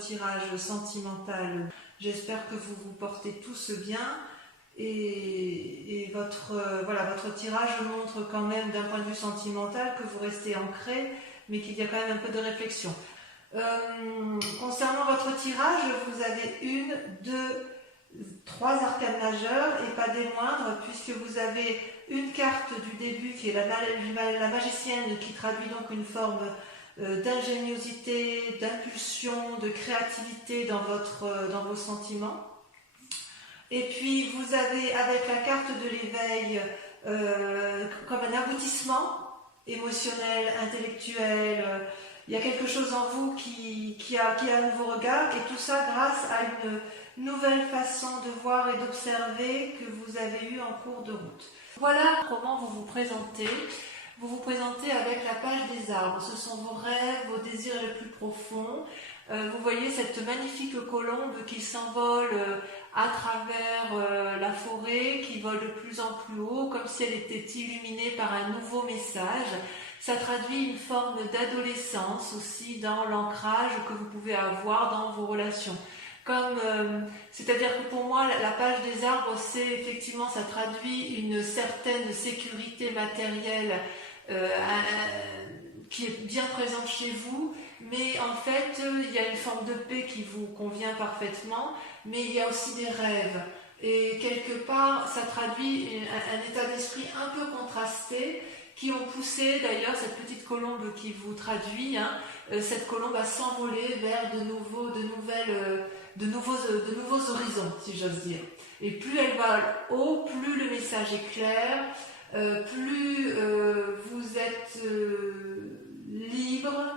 tirage sentimental. J'espère que vous vous portez tous bien et votre tirage montre quand même d'un point de vue sentimental que vous restez ancré, mais qu'il y a quand même un peu de réflexion. Concernant votre tirage, vous avez 1, 2, 3 arcanes majeures et pas des moindres, puisque vous avez une carte du début qui est la magicienne, qui traduit donc une forme d'ingéniosité, d'impulsion, de créativité dans vos sentiments. Et puis vous avez avec la carte de l'éveil comme un aboutissement émotionnel, intellectuel. Il y a quelque chose en vous qui a un nouveau regard, et tout ça grâce à une nouvelle façon de voir et d'observer que vous avez eue en cours de route. Voilà comment vous vous présentez. Vous vous présentez avec la page des arbres. Ce sont vos rêves, vos désirs les plus profonds. Vous voyez cette magnifique colombe qui s'envole à travers la forêt, qui vole de plus en plus haut, comme si elle était illuminée par un nouveau message. Ça traduit une forme d'adolescence aussi dans l'ancrage que vous pouvez avoir dans vos relations. C'est-à-dire que pour moi, la page des arbres, c'est effectivement, ça traduit une certaine sécurité matérielle qui est bien présente chez vous, mais en fait, il y a une forme de paix qui vous convient parfaitement, mais il y a aussi des rêves. Et quelque part, ça traduit un état d'esprit un peu contrasté, qui ont poussé d'ailleurs cette petite colombe qui vous traduit, cette colombe à s'envoler vers de nouveaux horizons, si j'ose dire. Et plus elle va haut, plus le message est clair, plus vous êtes libre,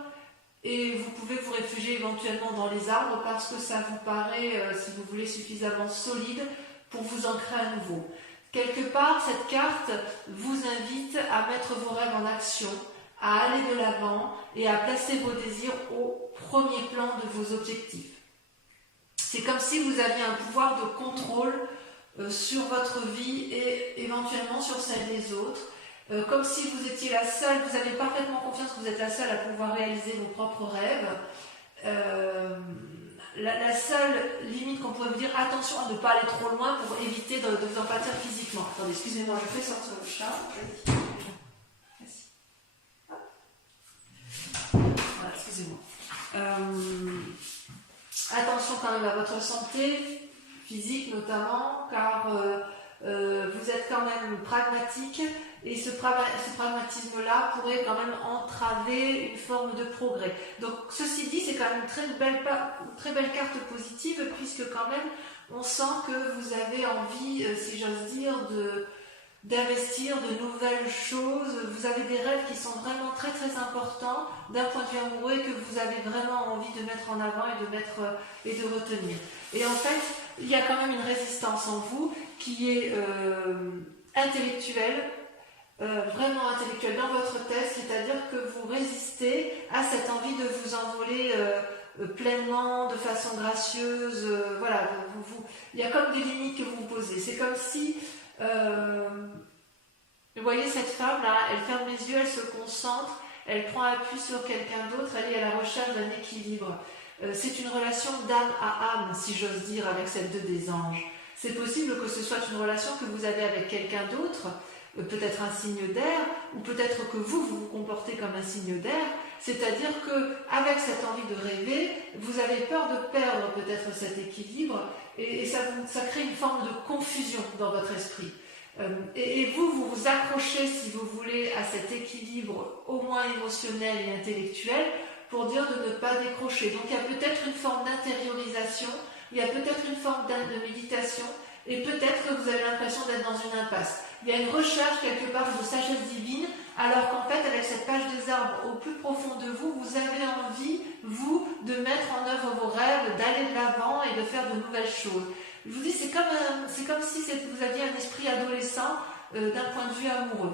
et vous pouvez vous réfugier éventuellement dans les arbres parce que ça vous paraît, si vous voulez, suffisamment solide pour vous ancrer à nouveau. Quelque part, cette carte vous invite à mettre vos rêves en action, à aller de l'avant et à placer vos désirs au premier plan de vos objectifs. C'est comme si vous aviez un pouvoir de contrôle sur votre vie et éventuellement sur celle des autres. Comme si vous étiez la seule, vous avez parfaitement confiance que vous êtes la seule à pouvoir réaliser vos propres rêves. La seule limite qu'on pourrait vous dire, attention à ne pas aller trop loin pour éviter de vous en pâtir physiquement. Attendez, excusez-moi, je fais sortir le chat. Merci. Voilà, excusez-moi. Attention quand même à votre santé physique notamment, car vous êtes quand même pragmatique, et ce pragmatisme-là pourrait quand même entraver une forme de progrès. Donc ceci dit, c'est quand même une très belle carte positive, puisque quand même on sent que vous avez envie, si j'ose dire, d'investir de nouvelles choses. Vous avez des rêves qui sont vraiment très très importants d'un point de vue amoureux, et que vous avez vraiment envie de mettre en avant et de retenir. Et en fait, il y a quand même une résistance en vous qui est intellectuelle, vraiment intellectuelle dans votre tête, c'est-à-dire que vous résistez à cette envie de vous envoler pleinement, de façon gracieuse. Voilà, il y a comme des limites que vous vous posez. C'est comme si vous voyez cette femme-là, elle ferme les yeux, elle se concentre, elle prend appui sur quelqu'un d'autre, elle est à la recherche d'un équilibre. C'est une relation d'âme à âme, si j'ose dire, avec cette 2 des anges. C'est possible que ce soit une relation que vous avez avec quelqu'un d'autre, peut-être un signe d'air, ou peut-être que vous vous comportez comme un signe d'air, c'est-à-dire qu'avec cette envie de rêver, vous avez peur de perdre peut-être cet équilibre, et ça crée une forme de confusion dans votre esprit. Et vous vous accrochez, si vous voulez, à cet équilibre au moins émotionnel et intellectuel, pour dire de ne pas décrocher. Donc il y a peut-être une forme d'intériorisation, il y a peut-être une forme de méditation, et peut-être que vous avez l'impression d'être dans une impasse. Il y a une recherche quelque part de sagesse divine, alors qu'en fait, avec cette page des arbres au plus profond de vous, vous avez envie, vous, de mettre en œuvre vos rêves, d'aller de l'avant et de faire de nouvelles choses. Je vous dis, c'est comme si vous aviez un esprit adolescent d'un point de vue amoureux.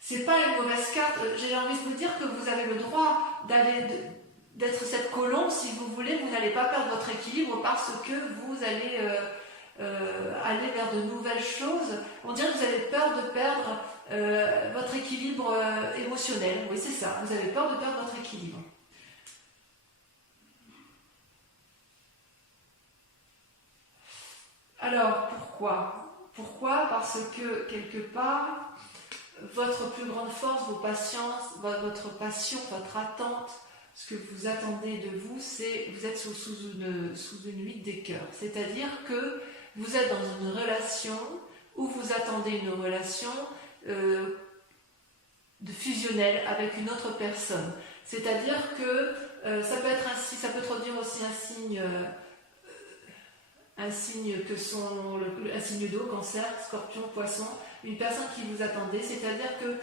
C'est pas une mauvaise carte. J'ai envie de vous dire que vous avez le droit d'être cette colombe, si vous voulez. Vous n'allez pas perdre votre équilibre parce que vous allez aller vers de nouvelles choses. On dirait que vous avez peur de perdre votre équilibre émotionnel. Oui, c'est ça. Vous avez peur de perdre votre équilibre. Pourquoi? Pourquoi? Parce que quelque part, votre plus grande force, vos patiences, votre passion, votre attente, ce que vous attendez de vous, c'est vous êtes sous une huile des cœurs. C'est-à-dire que vous êtes dans une relation où vous attendez une relation de fusionnelle avec une autre personne. C'est-à-dire que ça peut être ça peut traduire aussi un signe d'eau, cancer, scorpion, poisson, une personne qui vous attendait, c'est-à-dire que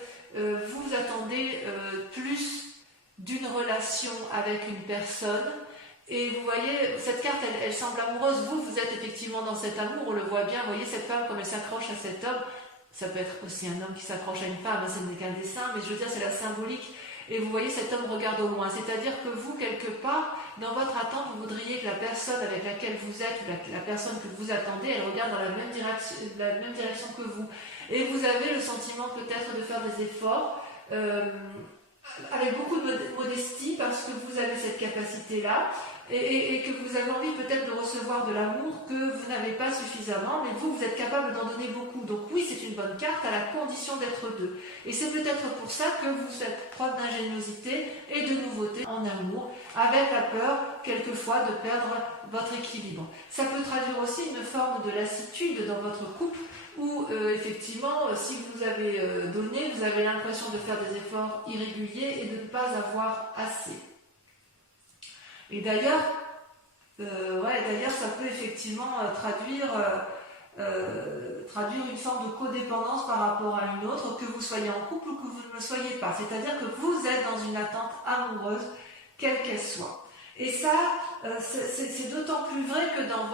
vous attendez plus d'une relation avec une personne, et vous voyez, cette carte, elle semble amoureuse, vous êtes effectivement dans cet amour, on le voit bien, vous voyez cette femme comme elle s'accroche à cet homme, ça peut être aussi un homme qui s'accroche à une femme, ce n'est qu'un dessin, mais je veux dire, c'est la symbolique. Et vous voyez, cet homme regarde au loin. C'est-à-dire que vous, quelque part, dans votre attente, vous voudriez que la personne avec laquelle vous êtes, ou la personne que vous attendez, elle regarde dans la même direction que vous. Et vous avez le sentiment peut-être de faire des efforts, avec beaucoup de modestie, parce que vous avez cette capacité-là, et que vous avez envie peut-être de recevoir de l'amour que vous n'avez pas suffisamment, mais vous êtes capable d'en donner beaucoup. Donc oui, c'est une bonne carte à la condition d'être deux. Et c'est peut-être pour ça que vous faites preuve d'ingéniosité et de nouveauté en amour, avec la peur, quelquefois, de perdre votre équilibre. Ça peut traduire aussi une forme de lassitude dans votre couple, où effectivement, si vous avez donné, vous avez l'impression de faire des efforts irréguliers et de ne pas avoir assez. Et d'ailleurs, ça peut effectivement traduire une forme de codépendance par rapport à une autre, que vous soyez en couple ou que vous ne le soyez pas. C'est-à-dire que vous êtes dans une attente amoureuse, quelle qu'elle soit. Et ça, c'est d'autant plus vrai que dans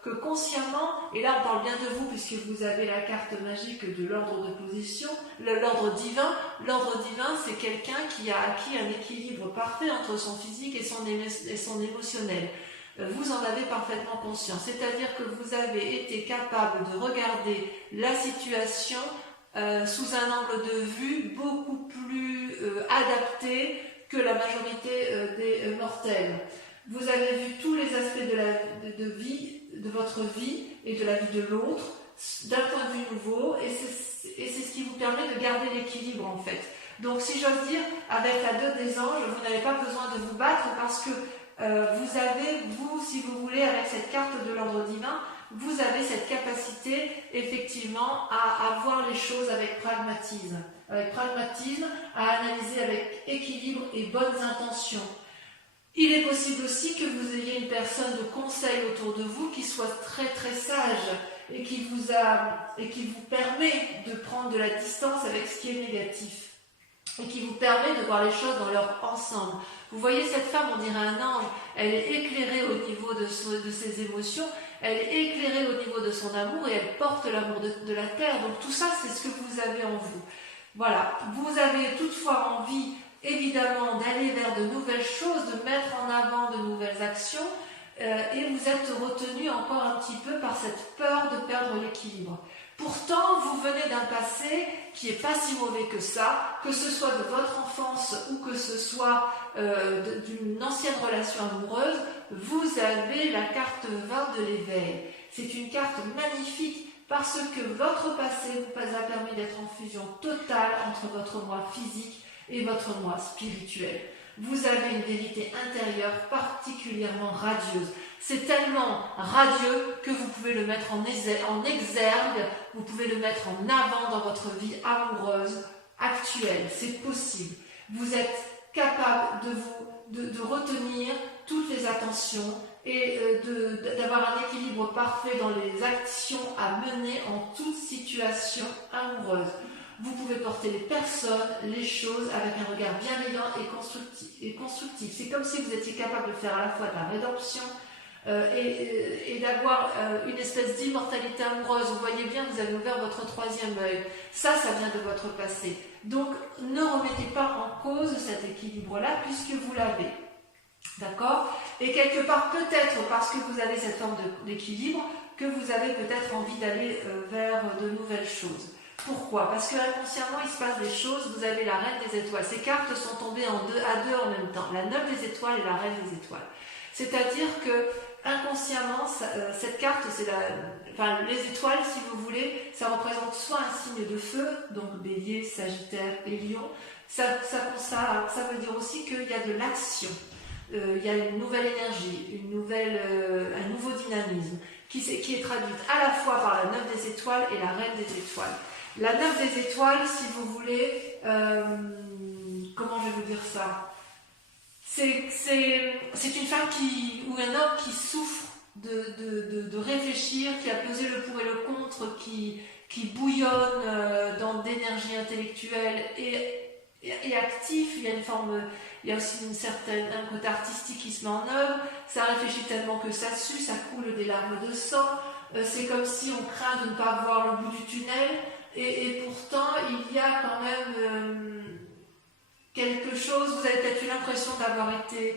que consciemment, et là on parle bien de vous puisque vous avez la carte magique de l'ordre de position, l'ordre divin. L'ordre divin, c'est quelqu'un qui a acquis un équilibre parfait entre son physique et son émotionnel. Vous en avez parfaitement conscience, c'est-à-dire que vous avez été capable de regarder la situation sous un angle de vue beaucoup plus adapté que la majorité des mortels. Vous avez vu tous les aspects de votre vie et de la vie de l'autre d'un point de vue nouveau, et c'est ce qui vous permet de garder l'équilibre en fait. Donc si j'ose dire, avec la 2 des anges, vous n'avez pas besoin de vous battre parce que vous avez, si vous voulez, avec cette carte de l'ordre divin, vous avez cette capacité effectivement à voir les choses avec pragmatisme, à analyser avec équilibre et bonnes intentions. Il est possible aussi que vous ayez une personne de conseil autour de vous qui soit très très sage et qui vous permet de prendre de la distance avec ce qui est négatif et qui vous permet de voir les choses dans leur ensemble. Vous voyez cette femme, on dirait un ange, elle est éclairée au niveau de ses émotions, elle est éclairée au niveau de son amour et elle porte l'amour de la terre. Donc tout ça, c'est ce que vous avez en vous. Voilà, vous avez toutefois envie évidemment d'aller vers de nouvelles choses, de mettre en avant de nouvelles actions, et vous êtes retenu encore un petit peu par cette peur de perdre l'équilibre. Pourtant, vous venez d'un passé qui n'est pas si mauvais que ça, que ce soit de votre enfance ou que ce soit d'une ancienne relation amoureuse, vous avez la carte 20 de l'éveil. C'est une carte magnifique parce que votre passé vous a permis d'être en fusion totale entre votre moi physique et votre moi spirituel. Vous avez une vérité intérieure particulièrement radieuse. C'est tellement radieux que vous pouvez le mettre en exergue, vous pouvez le mettre en avant dans votre vie amoureuse actuelle. C'est possible. Vous êtes capable de retenir toutes les attentions et d'avoir un équilibre parfait dans les actions à mener en toute situation amoureuse. Vous pouvez porter les personnes, les choses avec un regard bienveillant et constructif. C'est comme si vous étiez capable de faire à la fois de la rédemption et d'avoir une espèce d'immortalité amoureuse. Vous voyez bien, vous avez ouvert votre 3e œil. Ça vient de votre passé. Donc, ne remettez pas en cause cet équilibre-là puisque vous l'avez. D'accord? Et quelque part, peut-être parce que vous avez cette forme d'équilibre, que vous avez peut-être envie d'aller vers de nouvelles choses. Pourquoi? Parce que inconsciemment, il se passe des choses. Vous avez la reine des étoiles. Ces cartes sont tombées à deux en même temps. La 9 des étoiles et la reine des étoiles. C'est-à-dire que inconsciemment, cette carte, c'est les étoiles, si vous voulez, ça représente soit un signe de feu, donc Bélier, Sagittaire et Lion. Ça veut dire aussi qu'il y a de l'action. Il y a une nouvelle énergie, un nouveau dynamisme qui est traduite à la fois par la 9 des étoiles et la reine des étoiles. La 9 des étoiles, si vous voulez, comment je vais vous dire ça? C'est une femme ou un homme qui souffre de réfléchir, qui a pesé le pour et le contre, qui bouillonne dans d'énergie intellectuelle et actif. Il y a aussi un côté artistique qui se met en œuvre. Ça réfléchit tellement que ça sue, ça coule des larmes de sang. C'est comme si on craint de ne pas voir le bout du tunnel. Et pourtant, il y a quand même quelque chose. Vous avez peut-être eu l'impression d'avoir été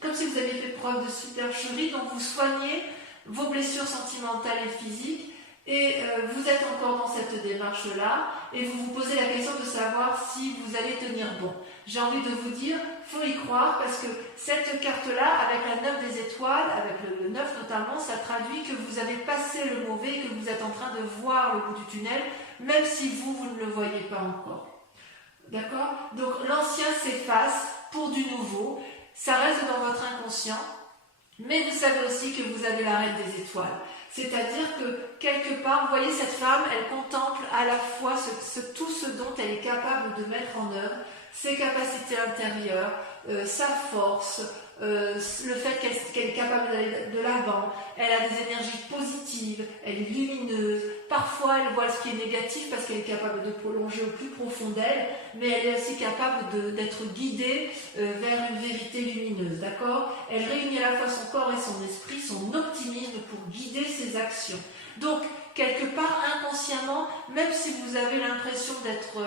comme si vous aviez fait preuve de supercherie. Donc vous soignez vos blessures sentimentales et physiques. Et vous êtes encore dans cette démarche-là et vous vous posez la question de savoir si vous allez tenir bon. J'ai envie de vous dire, il faut y croire parce que cette carte-là, avec la 9 des étoiles, avec le 9 notamment, ça traduit que vous avez passé le mauvais et que vous êtes en train de voir le bout du tunnel, même si vous ne le voyez pas encore. D'accord? Donc l'ancien s'efface pour du nouveau, ça reste dans votre inconscient, mais vous savez aussi que vous avez la reine des étoiles. C'est-à-dire que, quelque part, vous voyez, cette femme, elle contemple à la fois tout ce dont elle est capable de mettre en œuvre, ses capacités intérieures, sa force, le fait qu'elle est capable d'aller de l'avant, elle a des énergies positives, elle est lumineuse, parfois elle voit ce qui est négatif parce qu'elle est capable de plonger au plus profond d'elle, mais elle est aussi capable d'être guidée vers une vérité lumineuse, d'accord? Elle réunit à la fois son corps et son esprit, son optimisme pour guider ses actions. Donc, quelque part, inconsciemment, même si vous avez l'impression d'être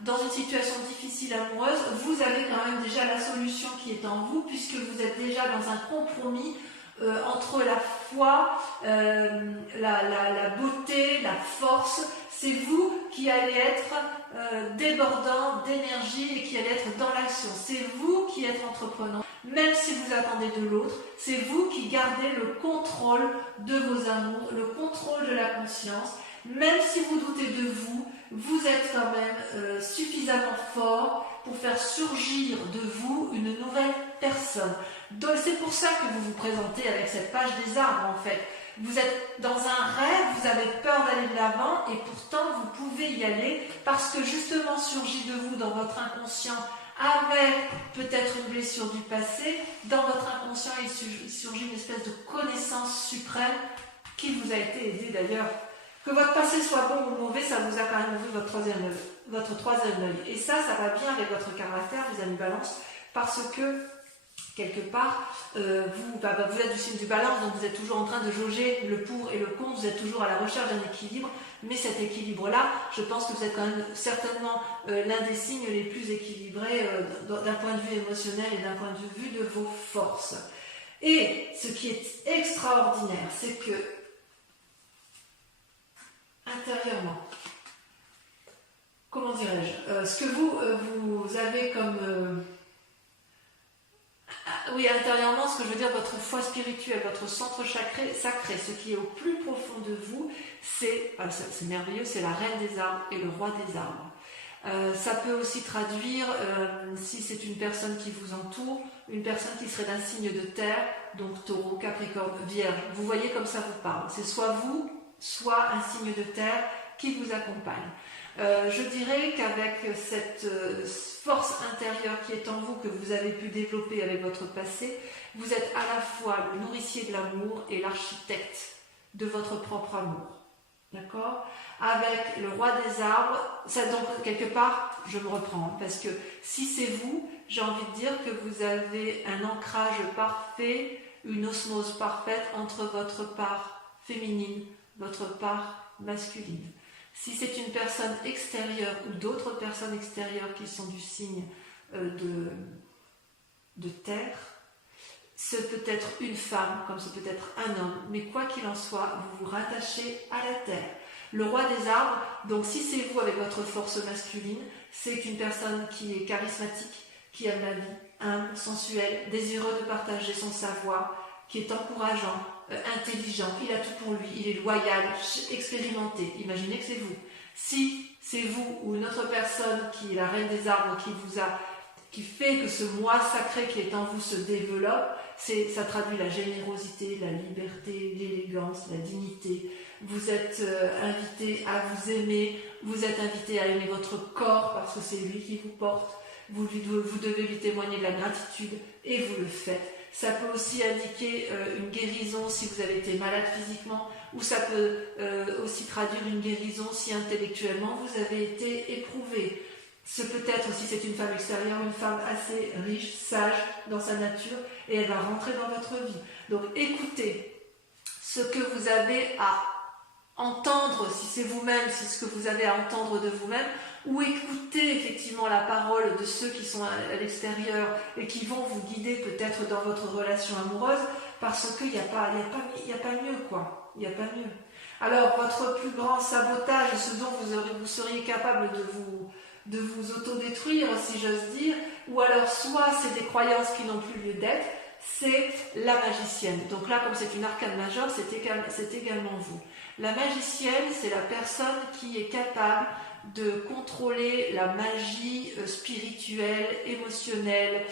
dans une situation difficile amoureuse, vous avez quand même déjà la solution qui est en vous, puisque vous êtes déjà dans un compromis entre la foi, la beauté, la force. C'est vous qui allez être débordant d'énergie et qui allez être dans l'action. C'est vous qui êtes entreprenant. Même si vous attendez de l'autre, c'est vous qui gardez le contrôle de vos amours, le contrôle de la conscience. Même si vous doutez de vous, vous êtes quand même suffisamment fort pour faire surgir de vous une nouvelle personne. Donc c'est pour ça que vous vous présentez avec cette page des arbres en fait. Vous êtes dans un rêve, vous avez peur d'aller de l'avant et pourtant vous pouvez y aller parce que justement surgit de vous dans votre inconscient avec peut-être une blessure du passé, dans votre inconscient il surgit une espèce de connaissance suprême qui vous a été aidée d'ailleurs. Que votre passé soit bon ou mauvais, ça vous a quand même ouvert votre troisième œil. Et ça va bien avec votre caractère, les amis Balance, parce que quelque part, vous êtes du signe du Balance, donc vous êtes toujours en train de jauger le pour et le contre, vous êtes toujours à la recherche d'un équilibre, mais cet équilibre-là, je pense que vous êtes quand même certainement l'un des signes les plus équilibrés d'un point de vue émotionnel et d'un point de vue de vos forces. Et ce qui est extraordinaire, c'est que intérieurement, comment dirais-je, ce que vous avez comme... oui, intérieurement, ce que je veux dire, votre foi spirituelle, votre centre sacré, ce qui est au plus profond de vous, c'est merveilleux, c'est la reine des arbres et le roi des arbres. Ça peut aussi traduire, si c'est une personne qui vous entoure, une personne qui serait d'un signe de terre, donc taureau, capricorne, vierge. Vous voyez comme ça vous parle. C'est soit vous, soit un signe de terre qui vous accompagne. Je dirais qu'avec cette force intérieure qui est en vous, que vous avez pu développer avec votre passé, vous êtes à la fois le nourricier de l'amour et l'architecte de votre propre amour. D'accord? Avec le roi des arbres, ça donc quelque part, je me reprends, parce que si c'est vous, j'ai envie de dire que vous avez un ancrage parfait, une osmose parfaite entre votre part féminine, votre part masculine. Si c'est une personne extérieure ou d'autres personnes extérieures qui sont du signe de terre, ce peut être une femme comme ce peut être un homme, mais quoi qu'il en soit, vous vous rattachez à la terre. Le roi des arbres, donc si c'est vous avec votre force masculine, c'est une personne qui est charismatique, qui aime la vie, humble, sensuel, désireux de partager son savoir, qui est encourageant, intelligent, il a tout pour lui, il est loyal, expérimenté. Imaginez que c'est vous. Si c'est vous ou une autre personne qui est la reine des arbres qui fait que ce moi sacré qui est en vous se développe, ça traduit la générosité, la liberté, l'élégance, la dignité. Vous êtes invité à vous aimer, vous êtes invité à aimer votre corps parce que c'est lui qui vous porte. Vous devez lui témoigner de la gratitude et vous le faites. Ça peut aussi indiquer une guérison si vous avez été malade physiquement, ou ça peut aussi traduire une guérison si intellectuellement vous avez été éprouvé. Peut-être aussi c'est une femme extérieure, une femme assez riche, sage dans sa nature, et elle va rentrer dans votre vie. Donc écoutez ce que vous avez à entendre, si c'est vous-même, si ce que vous avez à entendre de vous-même, ou écoutez effectivement la parole de ceux qui sont à l'extérieur et qui vont vous guider peut-être dans votre relation amoureuse, parce qu'il n'y a pas mieux, quoi. Il n'y a pas mieux. Alors, votre plus grand sabotage, ce dont vous seriez capable de vous autodétruire, si j'ose dire, ou alors soit c'est des croyances qui n'ont plus lieu d'être, c'est la magicienne. Donc là, comme c'est une arcane majeure, c'est également vous. La magicienne, c'est la personne qui est capable de contrôler la magie spirituelle, émotionnelle,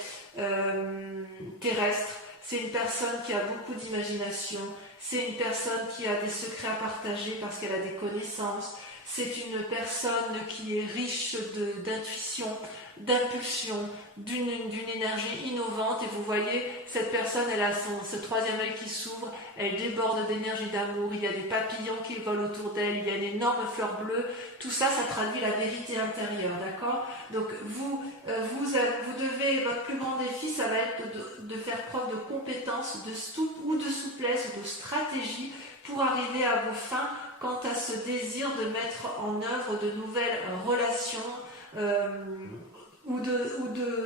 terrestre. C'est une personne qui a beaucoup d'imagination, c'est une personne qui a des secrets à partager parce qu'elle a des connaissances, c'est une personne qui est riche d'intuition, d'impulsion, d'une énergie innovante, et vous voyez, cette personne, elle a ce troisième œil qui s'ouvre, elle déborde d'énergie d'amour, il y a des papillons qui volent autour d'elle, il y a une énorme fleur bleue, tout ça, ça traduit la vérité intérieure, d'accord? Donc vous devez, votre plus grand défi, ça va être de faire preuve de compétence, de souplesse, de stratégie pour arriver à vos fins quant à ce désir de mettre en œuvre de nouvelles relations, ou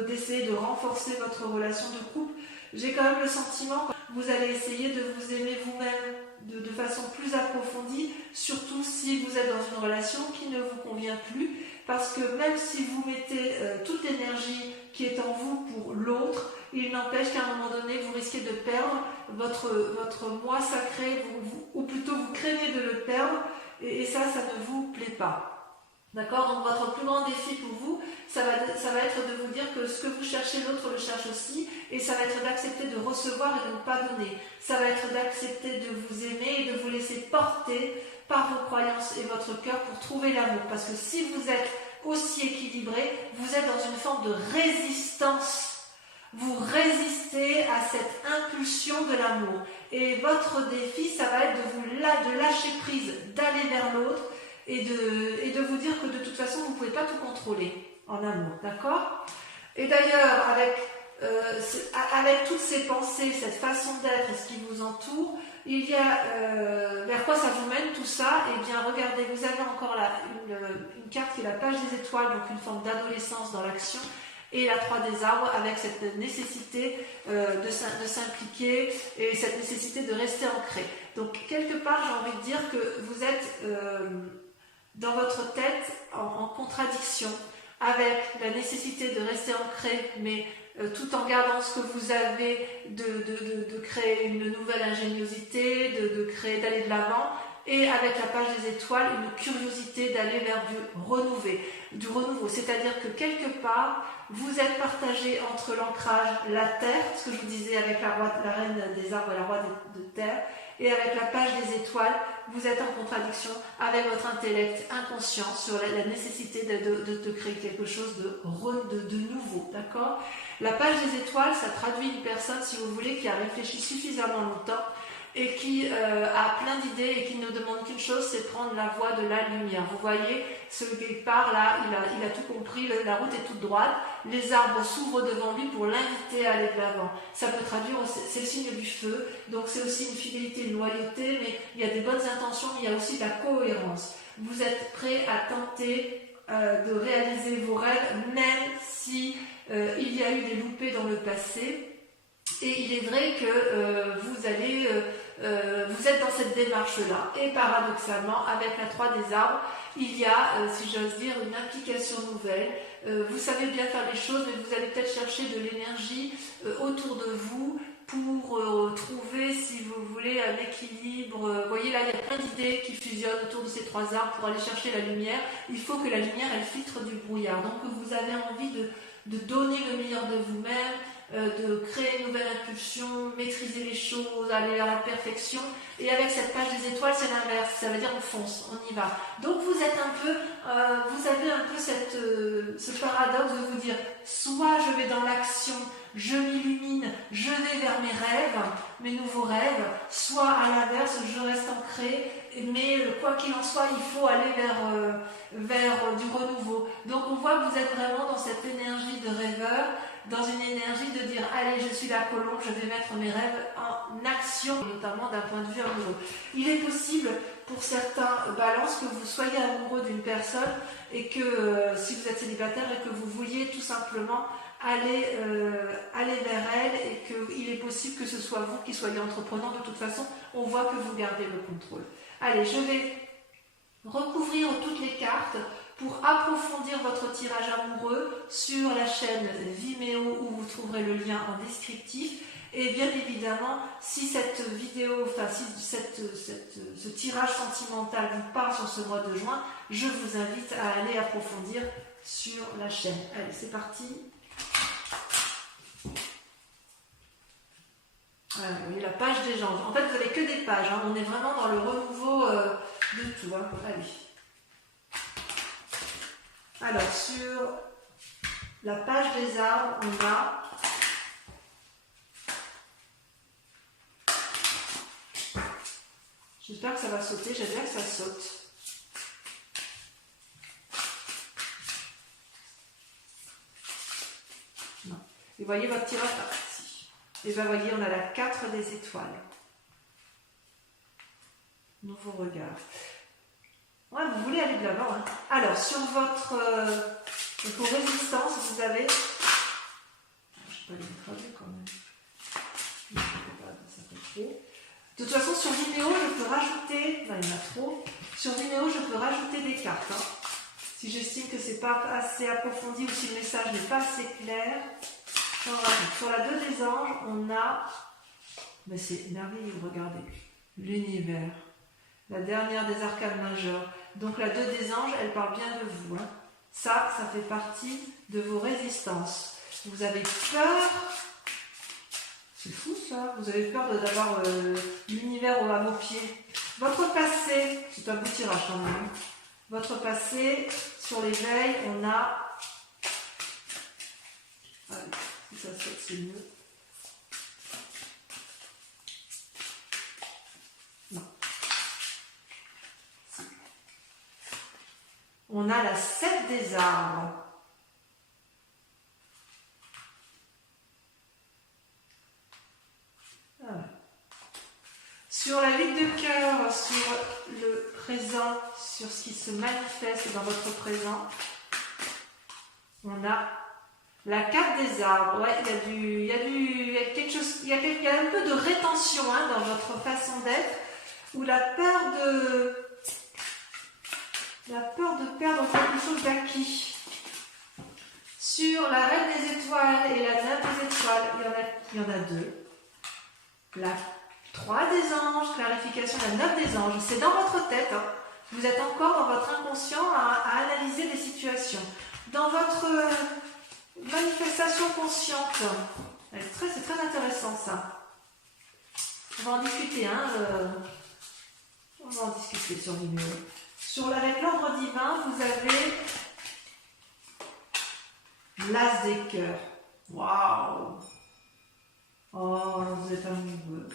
d'essayer de renforcer votre relation de couple. J'ai quand même le sentiment que vous allez essayer de vous aimer vous-même de façon plus approfondie, surtout si vous êtes dans une relation qui ne vous convient plus, parce que même si vous mettez toute l'énergie qui est en vous pour l'autre, il n'empêche qu'à un moment donné, vous risquez de perdre votre moi sacré, ou plutôt vous craignez de le perdre, et ça ne vous plaît pas. D'accord? Donc votre plus grand défi pour vous, ça va être de vous dire que ce que vous cherchez, l'autre le cherche aussi, et ça va être d'accepter de recevoir et de ne pas donner. Ça va être d'accepter de vous aimer et de vous laisser porter par vos croyances et votre cœur pour trouver l'amour. Parce que si vous êtes aussi équilibré, vous êtes dans une forme de résistance. Vous résistez à cette impulsion de l'amour. Et votre défi, ça va être de lâcher prise, d'aller vers l'autre, et de vous dire que de toute façon, vous ne pouvez pas tout contrôler en amour, d'accord? Et d'ailleurs, avec toutes ces pensées, cette façon d'être et ce qui vous entoure, il y a vers quoi ça vous mène tout ça? Eh bien, regardez, vous avez encore là une carte qui est la page des étoiles, donc une forme d'adolescence dans l'action, et la 3 des arbres avec cette nécessité de s'impliquer et cette nécessité de rester ancré. Donc, quelque part, j'ai envie de dire que vous êtes dans votre tête en contradiction avec la nécessité de rester ancré, mais tout en gardant ce que vous avez, de créer une nouvelle ingéniosité, d'aller de l'avant, et avec la page des étoiles, une curiosité d'aller vers du renouveau. C'est-à-dire que quelque part, vous êtes partagé entre l'ancrage, la terre, ce que je vous disais avec la reine des arbres et la roi de terre, et avec la page des étoiles, vous êtes en contradiction avec votre intellect inconscient sur la nécessité de créer quelque chose de nouveau, d'accord? La page des étoiles, ça traduit une personne, si vous voulez, qui a réfléchi suffisamment longtemps et qui a plein d'idées et qui ne demande qu'une chose, c'est prendre la voie de la lumière. Vous voyez, celui qui part là, il a tout compris, la route est toute droite, les arbres s'ouvrent devant lui pour l'inviter à aller de l'avant. Ça peut traduire, c'est le signe du feu, donc c'est aussi une fidélité, une loyauté, mais il y a des bonnes intentions, mais il y a aussi de la cohérence. Vous êtes prêt à tenter de réaliser vos rêves, même si il y a eu des loupés dans le passé. Et il est vrai que vous allez vous êtes dans cette démarche-là. Et paradoxalement, avec la 3 des arbres, il y a, si j'ose dire, une implication nouvelle. Vous savez bien faire les choses, mais vous allez peut-être chercher de l'énergie autour de vous pour trouver, si vous voulez, un équilibre. Vous voyez là, il y a plein d'idées qui fusionnent autour de ces 3 arbres pour aller chercher la lumière. Il faut que la lumière, elle filtre du brouillard. Donc vous avez envie de donner le meilleur de vous-même, de créer une nouvelle impulsion, maîtriser les choses, aller vers la perfection. Et avec cette page des étoiles, c'est l'inverse. Ça veut dire on fonce, on y va. Donc vous êtes un peu, vous avez un peu ce paradoxe de vous dire, soit je vais dans l'action, je m'illumine, je vais vers mes rêves, mes nouveaux rêves, soit à l'inverse, je reste ancré, mais quoi qu'il en soit, il faut aller vers du renouveau. Donc on voit que vous êtes vraiment dans cette énergie de rêveur, dans une énergie de dire allez, je suis la colombe, je vais mettre mes rêves en action, notamment d'un point de vue amoureux. Il est possible pour certains balances que vous soyez amoureux d'une personne et que si vous êtes célibataire et que vous vouliez tout simplement aller vers elle et qu'il est possible que ce soit vous qui soyez entreprenant. De toute façon, on voit que vous gardez le contrôle. Allez, je vais recouvrir toutes les cartes pour approfondir votre tirage amoureux sur la chaîne Vimeo où vous trouverez le lien en descriptif. Et bien évidemment, si cette vidéo, enfin si ce tirage sentimental vous parle sur ce mois de juin, je vous invite à aller approfondir sur la chaîne. Allez, c'est parti. Voilà, vous voyez la page des gens. En fait, vous n'avez que des pages. Hein. On est vraiment dans le renouveau de tout. Hein. Allez. Alors, sur la page des arbres, on a j'espère que ça va sauter. J'aime bien que ça saute. Non. Et voyez votre tirage ici. Et bien, voyez, on a la 4 des étoiles. Nouveau regard. Ouais, vous voulez aller de l'avant. Hein. Alors, sur vos résistances, vous avez... Je ne vais pas les mettre quand même. Non, ça fait trop. De toute façon, sur Vimeo, je peux rajouter... Non, il y en a trop. Sur Vimeo, je peux rajouter des cartes. Hein. Si j'estime que ce n'est pas assez approfondi ou si le message n'est pas assez clair, j'en rajoute. Sur la 2 des anges, on a... Mais c'est merveilleux, regardez. L'univers. La dernière des arcanes majeures. Donc la 2 des anges, elle parle bien de vous. Hein. Ça fait partie de vos résistances. Vous avez peur. C'est fou ça. Vous avez peur d'avoir l'univers à vos pieds. Votre passé, c'est un beau tirage quand même. Votre passé, sur l'éveil, on a... Allez, si ça saute, c'est mieux. On a la 7 des arbres. Voilà. Sur la 8 de cœur, sur le présent, sur ce qui se manifeste dans votre présent, on a la carte des arbres. Ouais, il y a quelque chose, il y a un peu de rétention hein, dans votre façon d'être, ou la peur de perdre quelque chose d'acquis. Sur la reine des étoiles et la 9 des étoiles, il y en a 2. La 3 des anges, clarification, la 9 des anges, c'est dans votre tête. Hein. Vous êtes encore dans votre inconscient à analyser des situations. Dans votre manifestation consciente, c'est très intéressant ça. On va en discuter, hein. On va en discuter sur Vimeo. Avec l'ordre divin, vous avez l'as des cœurs. Waouh! Oh, vous êtes amoureux.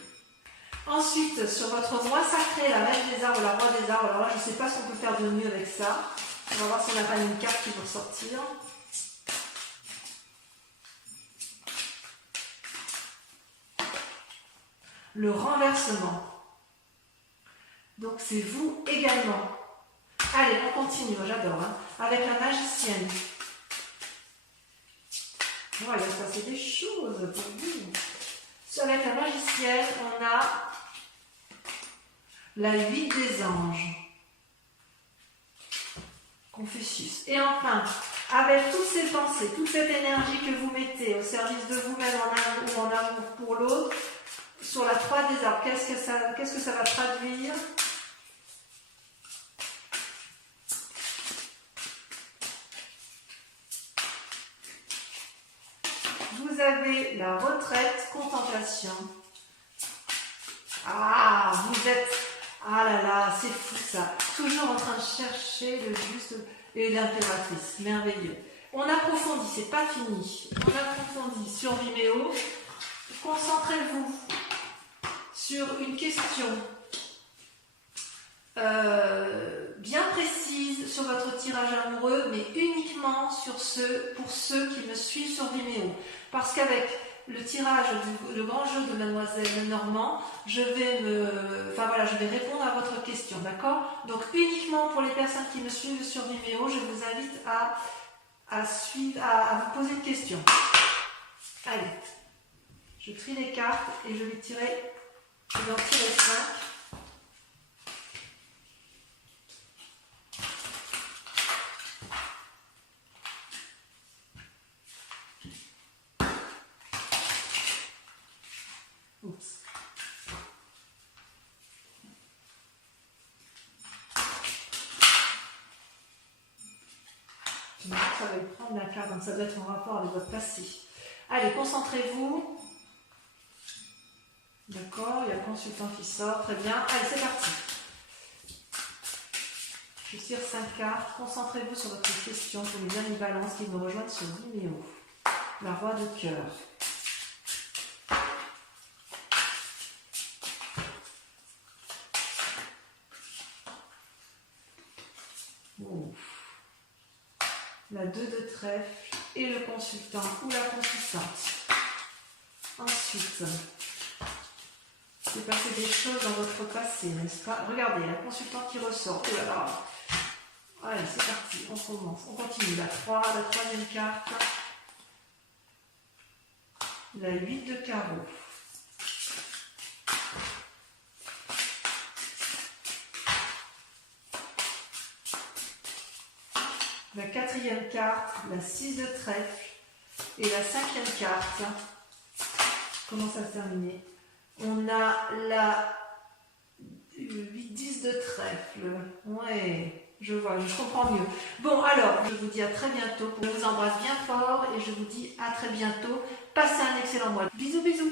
Ensuite, sur votre roi sacré, la reine des arbres, la roi des arbres, alors là, je ne sais pas ce qu'on peut faire de mieux avec ça. On va voir si on n'a pas une carte qui va ressortir. Le renversement. Donc, c'est vous également. Allez, on continue, j'adore, hein, avec la magicienne. Oh, il va se passer des choses pour vous. Avec la magicienne, on a La 8 des anges. Confucius. Et enfin, avec toutes ces pensées, toute cette énergie que vous mettez au service de vous-même ou en amour pour l'autre, sur la 3 des arbres, qu'est-ce que ça va traduire? Vous avez la retraite, contemplation. Ah, vous êtes... Ah là là, c'est fou ça. Toujours en train de chercher le juste et l'impératrice. Merveilleux. On approfondit, c'est pas fini. On approfondit sur Vimeo. Concentrez-vous sur une question bien précise sur votre tirage amoureux, mais uniquement pour ceux qui me suivent sur Vimeo. Parce qu'avec le tirage, le grand jeu de Mademoiselle Normand, je vais répondre à votre question, d'accord? Donc uniquement pour les personnes qui me suivent sur Vimeo, je vous invite à vous poser une question. Allez, je trie les cartes et je vais en tirer 5. Oups. Je me dis que ça va prendre la carte, donc ça doit être en rapport avec votre passé. Allez, concentrez-vous. D'accord, il y a le consultant qui sort, très bien. Allez, c'est parti. Je tire 5 cartes. Concentrez-vous sur votre question pour les amis Balance qui me rejoignent sur Vimeo. La Roi de cœur. La 2 de trèfle et le consultant ou la consultante. Ensuite, c'est passé des choses dans votre passé, n'est-ce pas? Regardez, la consultante qui ressort. Oh là là. Allez, c'est parti, on commence. On continue. La 3, la troisième carte. La 8 de carreau. La 4e carte, la 6 de trèfle et la 5e carte. Comment ça se termine? On a la 8-10 de trèfle. Ouais, je vois, je comprends mieux. Bon, alors, je vous dis à très bientôt. Je vous embrasse bien fort et je vous dis à très bientôt. Passez un excellent mois. Bisous, bisous.